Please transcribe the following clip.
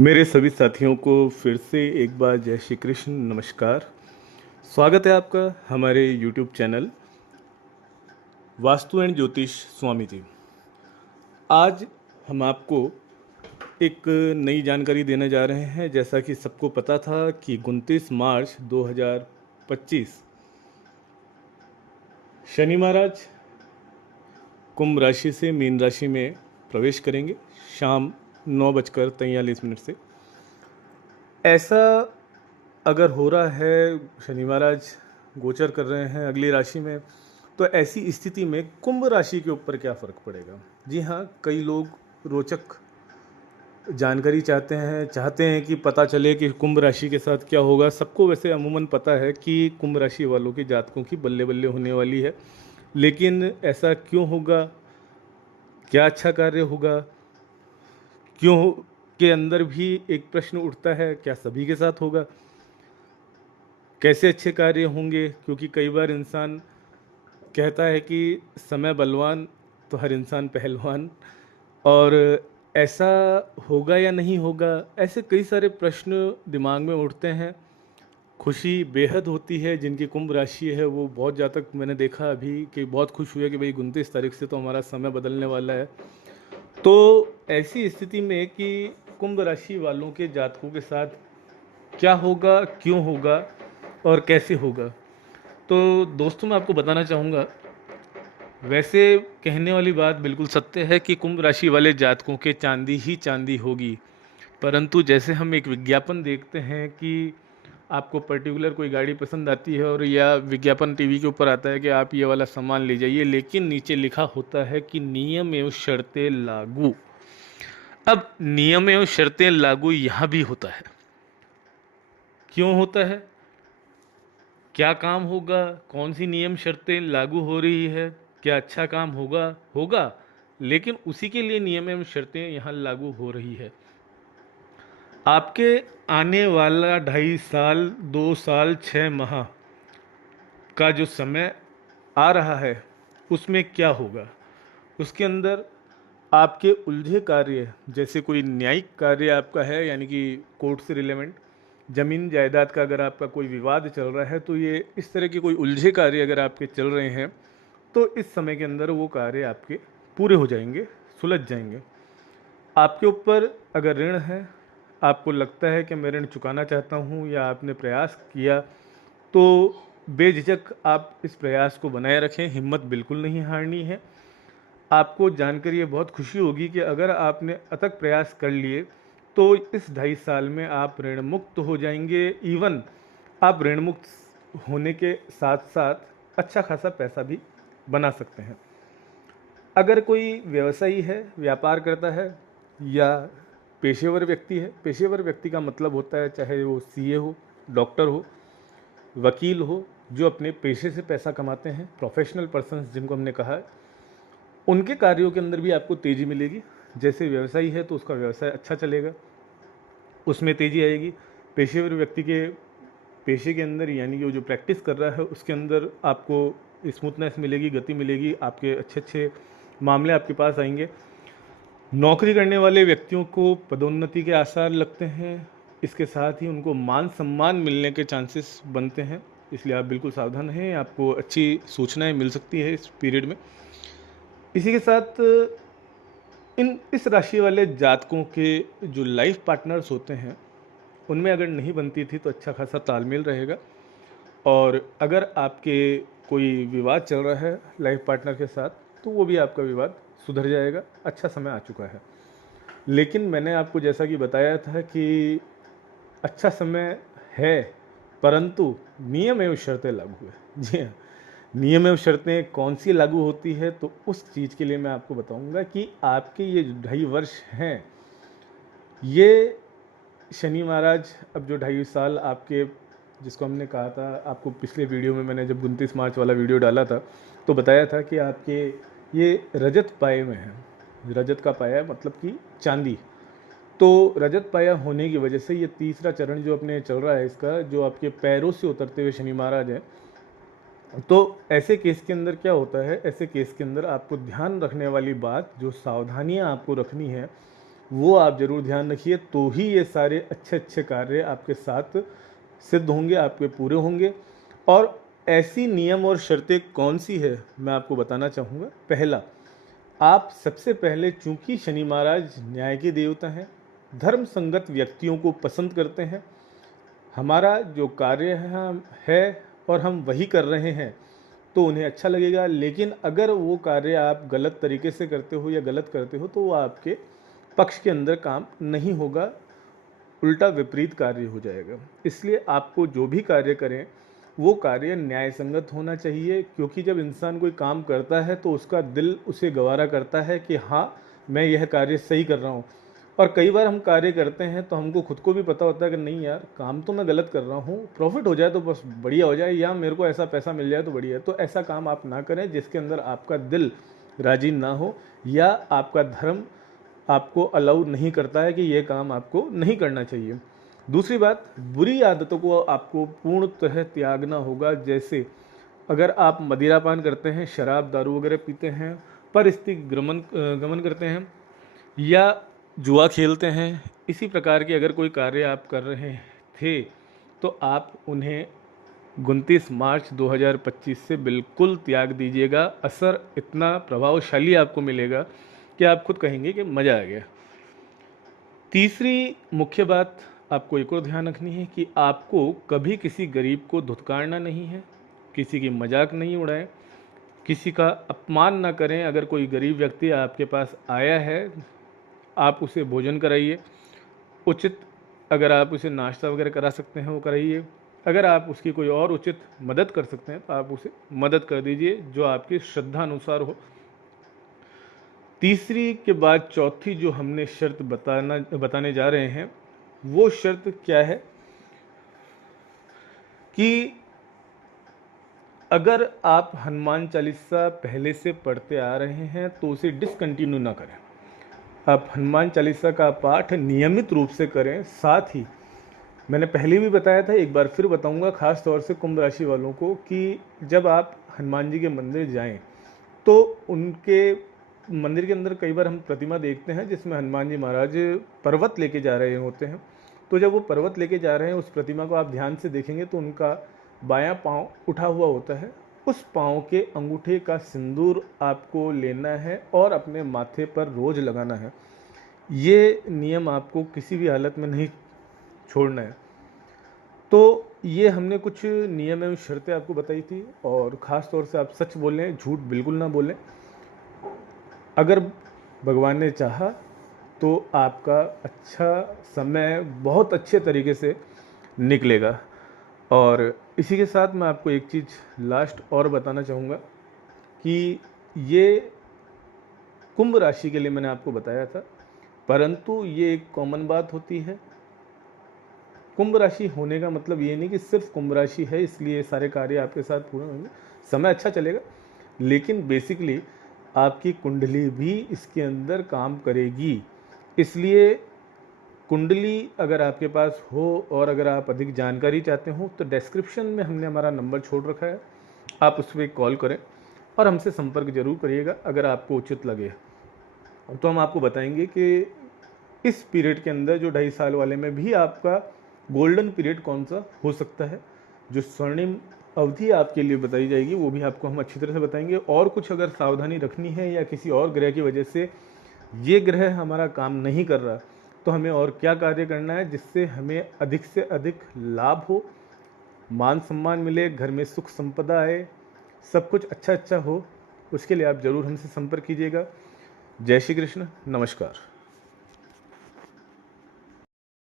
मेरे सभी साथियों को फिर से एक बार जय श्री कृष्ण नमस्कार। स्वागत है आपका हमारे YouTube चैनल वास्तु एंड ज्योतिष स्वामी जी। आज हम आपको एक नई जानकारी देने जा रहे हैं। जैसा कि सबको पता था कि 29 मार्च 2025 शनि महाराज कुंभ राशि से मीन राशि में प्रवेश करेंगे शाम 9:43 से। ऐसा अगर हो रहा है, शनि महाराज गोचर कर रहे हैं अगली राशि में, तो ऐसी स्थिति में कुंभ राशि के ऊपर क्या फ़र्क पड़ेगा। जी हाँ, कई लोग रोचक जानकारी चाहते हैं कि पता चले कि कुंभ राशि के साथ क्या होगा। सबको वैसे अमूमन पता है कि कुंभ राशि वालों के जातकों की बल्ले बल्ले होने वाली है, लेकिन ऐसा क्यों होगा, क्या अच्छा कार्य होगा, क्यों के अंदर भी एक प्रश्न उठता है, क्या सभी के साथ होगा, कैसे अच्छे कार्य होंगे। क्योंकि कई बार इंसान कहता है कि समय बलवान तो हर इंसान पहलवान, और ऐसा होगा या नहीं होगा, ऐसे कई सारे प्रश्न दिमाग में उठते हैं। खुशी बेहद होती है, जिनकी कुंभ राशि है वो बहुत ज़्यादा मैंने देखा अभी कि बहुत खुश हुए कि भाई 29 तारीख से तो हमारा समय बदलने वाला है। तो ऐसी स्थिति में कि कुंभ राशि वालों के जातकों के साथ क्या होगा, क्यों होगा और कैसे होगा, तो दोस्तों मैं आपको बताना चाहूँगा। वैसे कहने वाली बात बिल्कुल सत्य है कि कुंभ राशि वाले जातकों के चांदी ही चांदी होगी, परंतु जैसे हम एक विज्ञापन देखते हैं कि आपको पर्टिकुलर कोई गाड़ी पसंद आती है और या विज्ञापन टीवी के ऊपर आता है कि आप ये वाला सामान ले जाइए, लेकिन नीचे लिखा होता है कि नियम एवं शर्तें लागू। अब नियम एवं शर्तें लागू यहाँ भी होता है। क्यों होता है, क्या काम होगा, कौन सी नियम शर्तें लागू हो रही है, क्या अच्छा काम होगा, लेकिन उसी के लिए नियम एवं शर्तें यहाँ लागू हो रही है। आपके आने वाला 2.5 साल, 2 साल 6 माह का जो समय आ रहा है, उसमें क्या होगा, उसके अंदर आपके उलझे कार्य, जैसे कोई न्यायिक कार्य आपका है, यानी कि कोर्ट से रिलेवेंट, ज़मीन जायदाद का अगर आपका कोई विवाद चल रहा है, तो ये इस तरह के कोई उलझे कार्य अगर आपके चल रहे हैं, तो इस समय के अंदर वो कार्य आपके पूरे हो जाएंगे, सुलझ जाएंगे। आपके ऊपर अगर ऋण है, आपको लगता है कि मैं ऋण चुकाना चाहता हूँ या आपने प्रयास किया, तो बेझिझक आप इस प्रयास को बनाए रखें, हिम्मत बिल्कुल नहीं हारनी है। आपको जानकर ये बहुत खुशी होगी कि अगर आपने अथक प्रयास कर लिए तो इस 2.5 साल में आप ऋण मुक्त हो जाएंगे। इवन आप ऋण मुक्त होने के साथ साथ अच्छा खासा पैसा भी बना सकते हैं। अगर कोई व्यवसायी है, व्यापार करता है, या पेशेवर व्यक्ति है, पेशेवर व्यक्ति का मतलब होता है चाहे वो सीए हो, डॉक्टर हो, वकील हो, जो अपने पेशे से पैसा कमाते हैं, प्रोफेशनल पर्सन्स जिनको हमने कहा है, उनके कार्यों के अंदर भी आपको तेज़ी मिलेगी। जैसे व्यवसायी है तो उसका व्यवसाय अच्छा चलेगा, उसमें तेज़ी आएगी। पेशेवर व्यक्ति के पेशे के अंदर, यानी कि वो जो प्रैक्टिस कर रहा है, उसके अंदर आपको स्मूथनेस मिलेगी, गति मिलेगी, आपके अच्छे अच्छे मामले आपके पास आएंगे। नौकरी करने वाले व्यक्तियों को पदोन्नति के आसार लगते हैं, इसके साथ ही उनको मान सम्मान मिलने के चांसेस बनते हैं, इसलिए आप बिल्कुल सावधान हैं, आपको अच्छी सूचनाएं मिल सकती है इस पीरियड में। इसी के साथ इस राशि वाले जातकों के जो लाइफ पार्टनर्स होते हैं, उनमें अगर नहीं बनती थी तो अच्छा खासा तालमेल रहेगा। और अगर आपके कोई विवाद चल रहा है लाइफ पार्टनर के साथ, तो वो भी आपका विवाद सुधर जाएगा, अच्छा समय आ चुका है। लेकिन मैंने आपको जैसा कि बताया था कि अच्छा समय है, परंतु नियम एवं शर्तें लागू है। जी हाँ, नियम एवं शर्तें कौन सी लागू होती है, तो उस चीज़ के लिए मैं आपको बताऊंगा कि आपके ये 2.5 वर्ष हैं, ये शनि महाराज अब जो 2.5 साल आपके, जिसको हमने कहा था आपको पिछले वीडियो में, मैंने जब 29 मार्च वाला वीडियो डाला था तो बताया था कि आपके ये रजत पाए में है। रजत का पाया मतलब कि चांदी, तो रजत पाया होने की वजह से ये तीसरा चरण जो अपने चल रहा है इसका, जो आपके पैरों से उतरते हुए शनि महाराज हैं। तो ऐसे केस के अंदर क्या होता है, ऐसे केस के अंदर आपको ध्यान रखने वाली बात, जो सावधानियां आपको रखनी है, वो आप ज़रूर ध्यान रखिए, तो ही ये सारे अच्छे अच्छे कार्य आपके साथ सिद्ध होंगे, आपके पूरे होंगे। और ऐसी नियम और शर्तें कौन सी है मैं आपको बताना चाहूँगा। पहला, आप सबसे पहले, चूंकि शनि महाराज न्याय के देवता हैं, धर्म संगत व्यक्तियों को पसंद करते हैं। हमारा जो कार्य है और हम वही कर रहे हैं तो उन्हें अच्छा लगेगा। लेकिन अगर वो कार्य आप गलत तरीके से करते हो या गलत करते हो तो वो आपके पक्ष के अंदर काम नहीं होगा, उल्टा विपरीत कार्य हो जाएगा। इसलिए आपको जो भी कार्य करें वो कार्य न्याय संगत होना चाहिए, क्योंकि जब इंसान कोई काम करता है तो उसका दिल उसे गवारा करता है कि हाँ, मैं यह कार्य सही कर रहा हूँ। और कई बार हम कार्य करते हैं तो हमको खुद को भी पता होता है कि नहीं यार, काम तो मैं गलत कर रहा हूँ, प्रॉफिट हो जाए तो बस बढ़िया हो जाए, या मेरे को ऐसा पैसा मिल जाए तो बढ़िया है। तो ऐसा काम आप ना करें जिसके अंदर आपका दिल राजी ना हो, या आपका धर्म आपको अलाउ नहीं करता है कि ये काम आपको नहीं करना चाहिए। दूसरी बात, बुरी आदतों को आपको पूर्णतः त्यागना होगा। जैसे अगर आप मदिरापान करते हैं, शराब दारू वगैरह पीते हैं, परिस्थिति गमन करते हैं, या जुआ खेलते हैं, इसी प्रकार के अगर कोई कार्य आप कर रहे थे तो आप उन्हें 29 मार्च 2025 से बिल्कुल त्याग दीजिएगा। असर इतना प्रभावशाली आपको मिलेगा कि आप खुद कहेंगे कि मज़ा आ गया। तीसरी मुख्य बात आपको एक और ध्यान रखनी है कि आपको कभी किसी गरीब को धुतकारना नहीं है, किसी की मजाक नहीं उड़ाएं, किसी का अपमान ना करें। अगर कोई गरीब व्यक्ति आपके पास आया है, आप उसे भोजन कराइए उचित। अगर आप उसे नाश्ता वगैरह करा सकते हैं वो कराइए। अगर आप उसकी कोई और उचित मदद कर सकते हैं तो आप उसे मदद कर दीजिए, जो आपकी श्रद्धा अनुसार हो। तीसरी के बाद चौथी जो हमने शर्त बताने जा रहे हैं, वो शर्त क्या है कि अगर आप हनुमान चालीसा पहले से पढ़ते आ रहे हैं तो उसे डिसकंटिन्यू ना करें। आप हनुमान चालीसा का पाठ नियमित रूप से करें। साथ ही मैंने पहले भी बताया था, एक बार फिर बताऊंगा, खास तौर से कुंभ राशि वालों को, कि जब आप हनुमान जी के मंदिर जाएं तो उनके मंदिर के अंदर कई बार हम प्रतिमा देखते हैं जिसमें हनुमान जी महाराज पर्वत लेके जा रहे होते हैं। तो जब वो पर्वत लेके जा रहे हैं, उस प्रतिमा को आप ध्यान से देखेंगे तो उनका बायां पांव उठा हुआ होता है। उस पांव के अंगूठे का सिंदूर आपको लेना है और अपने माथे पर रोज लगाना है। ये नियम आपको किसी भी हालत में नहीं छोड़ना है। तो ये हमने कुछ नियम एवं शर्तें आपको बताई थी, और ख़ास तौर से आप सच बोलें, झूठ बिल्कुल ना बोलें। अगर भगवान ने चाहा तो आपका अच्छा समय बहुत अच्छे तरीके से निकलेगा। और इसी के साथ मैं आपको एक चीज़ लास्ट और बताना चाहूँगा कि ये कुंभ राशि के लिए मैंने आपको बताया था, परंतु ये एक कॉमन बात होती है। कुंभ राशि होने का मतलब ये नहीं कि सिर्फ कुंभ राशि है इसलिए सारे कार्य आपके साथ पूरे होंगे, समय अच्छा चलेगा, लेकिन बेसिकली आपकी कुंडली भी इसके अंदर काम करेगी। इसलिए कुंडली अगर आपके पास हो और अगर आप अधिक जानकारी चाहते हो तो डिस्क्रिप्शन में हमने हमारा नंबर छोड़ रखा है, आप उस पर कॉल करें और हमसे संपर्क जरूर करिएगा। अगर आपको उचित लगे तो हम आपको बताएंगे कि इस पीरियड के अंदर जो 2.5 साल वाले में भी आपका गोल्डन पीरियड कौन सा हो सकता है, जो स्वर्णिम अवधि आपके लिए बताई जाएगी वो भी आपको हम अच्छी तरह से बताएंगे। और कुछ अगर सावधानी रखनी है या किसी और ग्रह की वजह से ये ग्रह हमारा काम नहीं कर रहा तो हमें और क्या कार्य करना है जिससे हमें अधिक से अधिक लाभ हो, मान सम्मान मिले, घर में सुख संपदा आए, सब कुछ अच्छा अच्छा हो, उसके लिए आप ज़रूर हमसे संपर्क कीजिएगा। जय श्री कृष्ण, नमस्कार।